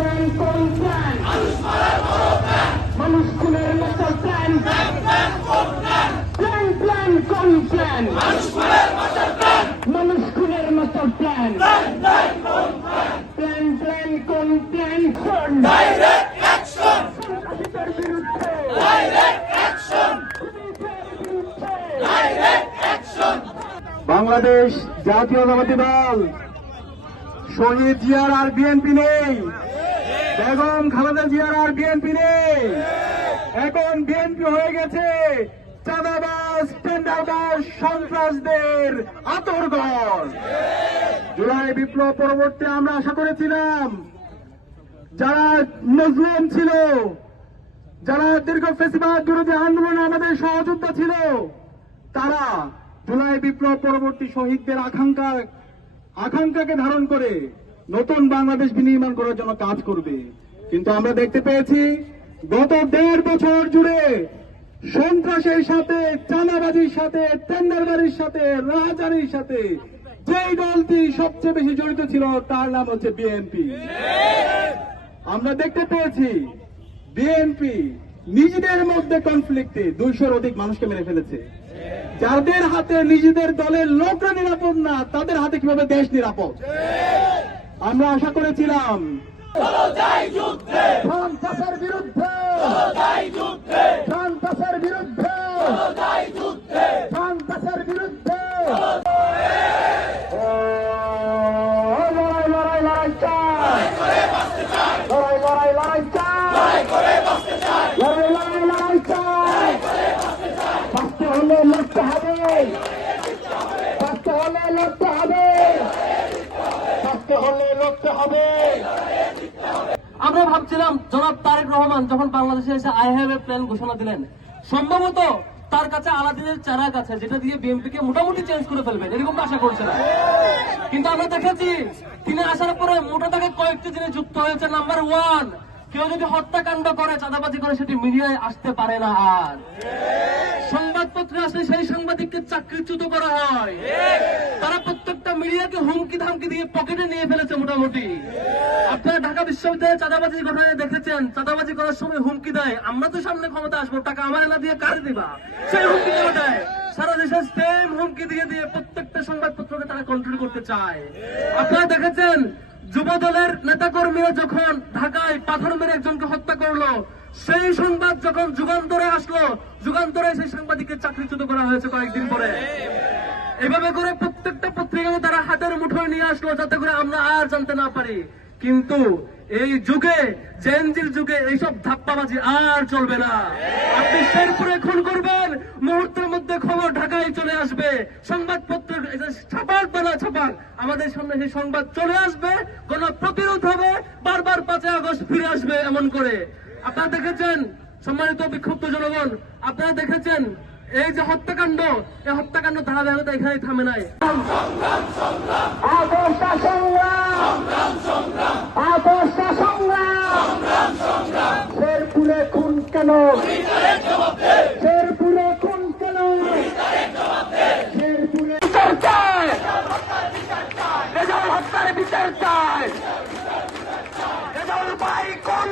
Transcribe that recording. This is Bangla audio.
প্ল্যান কোন প্ল্যান মানুষ খুনের মতো প্ল্যান প্ল্যান প্ল্যান কোন প্ল্যান মানুষ খুনের মতো প্ল্যান প্ল্যান প্ল্যান কোন প্ল্যান Direct action! সন্ত্রাসীদের বিরুদ্ধে Direct action! Direct action! Bangladesh জাতীয়তাবাদী দল শহীদ জিয়ার আর বিএনপি নেই, বেগম খালেদা জিয়ার আর বিএনপি নেই। এখন বিএনপি হয়ে গেছে চাঁদাবাজ টেন্ডারবাজ সন্ত্রাসদের আতরঘর। জুলাই বিপ্লব পরবর্তী আমরা আশা করেছিলাম যারা মজলুম ছিল, যারা দীর্ঘ ফেসিবাদ বিরোধী আন্দোলনে আমাদের সহযোদ্ধা ছিল, তারা জুলাই বিপ্লব পরবর্তী শহীদদের আকাঙ্ক্ষাকে ধারণ করে নতুন বাংলাদেশ বিনির্মাণ করার জন্য কাজ করবে। কিন্তু আমরা দেখতে পেয়েছি গত 1.5 বছর জুড়ে সন্ত্রাসের সাথে, চাঁদাবাজির সাথে, টেন্ডারবাজির সাথে, রাহাজানির সাথে যেই দলটি সবচেয়ে বেশি জড়িত ছিল তার নাম হচ্ছে বিএনপি। আমরা দেখতে পেয়েছি বিএনপি নিজেদের মধ্যে কনফ্লিক্টে 200-র অধিক মানুষকে মেরে ফেলেছে। যাদের হাতে নিজেদের দলের লোকরা নিরাপদ না, তাদের হাতে কিভাবে দেশ নিরাপদ? আমরা আশা করেছিলাম সন্ত্রাসের বিরুদ্ধে সন্ত্রাসের বিরুদ্ধে সন্ত্রাসের বিরুদ্ধে লড়াই লড়াই লড়াই চাই, লড়াই লড়াই লড়াই চাই, লড়াই লড়াই লড়াই চাই। বাঁচতে হলে লড়তে হবে, বাঁচতে হলে লড়তে হবে, বাঁচতে হলে লড়তে হবে। আমরা ভাবছিলাম জনাব তারেক রহমান যখন বাংলাদেশে এসে আই হ্যাভ এ প্ল্যান ঘোষণা দিলেন, সম্ভবত তার কাছে আলাদিনের চারাক আছে যেটা দিয়ে বিএনপিকে মোটামুটি চেঞ্জ করে ফেলবেন, এরকম আশা করছিলাম। কিন্তু আমরা দেখেছি তিনি আসার পরে মোটা তাকে কয়েকটি জিনিস যুক্ত হয়েছে। নাম্বার 1, কেউ যদি হত্যাকাণ্ড করে, চাঁদাবাজি করে, সেটি মিডিয়ায় আসতে পারে না। আর সংবাদপত্রে আসলে সেই সাংবাদিককে চাকরিচ্যুত করা হয়। তারা প্রত্যেকটা মিডিয়াকে হুমকি ধামকি দিয়ে পকেটে নিয়ে ফেলেছে মোটামুটি। আপনারা ঢাকা বিশ্ববিদ্যালয়ে চাঁদাবাজির ঘটনায় দেখেছেন, চাঁদাবাজি করার সময় হুমকি দেয়, আমরা তো সামনে ক্ষমতা আসবো, টাকা আমার না দিয়ে কার দিবা, সেই হুমকি দেওয়া দেয়। সারা দেশে সেম হুমকি দিয়ে দিয়ে প্রত্যেকটা সংবাদপত্রকে তারা কন্ট্রোল করতে চায়। আপনারা দেখেছেন যুব দলের নেতাকর্মীরা যখন ঢাকায় পাথর মেরে একজনকে হত্যা করলো, সেই সংবাদ যখন যুগান্তরে আসলো, যুগান্তরে সেই সাংবাদিককে চাকরিচ্যুত করা হয়েছে কয়েকদিন পরে। এভাবে করে প্রত্যেকটা পত্রিকাকে তারা হাতের মুঠোয় নিয়ে আসলো যাতে করে আমরা আর জানতে না পারি। কিন্তু এই যুগে, জেনজির যুগে এইসব ধাপ্পাবাজি আর চলবে না। আপনি শেরপুরে খুন করবেন, মুহূর্তের মধ্যে খবর ঢাকায় চলে আসবে, সংবাদপত্র ছাপাক বা না ছাপাক আমাদের সামনে সেই সংবাদ চলে আসবে, কোন প্রতিরোধ হবে, বারবার 5 আগস্ট ফিরে আসবে এমন করে। আপনারা দেখেছেন সম্মানিত বিক্ষুব্ধ জনগণ, আপনারা দেখেছেন এই যে হত্যাকাণ্ড, এই হত্যাকাণ্ড ধারাবাহিকতা এখানেই থামে নাই। আদর্শা সংগ্রাম, আদর্শা সংগ্রাম, শেরপুরে খুন কেন, শেরপুরে খুন কেন, শেরপুরে বিচার চাই, রেজাউল হত্যার বিচার চাই, রেজাউল ভাই কোন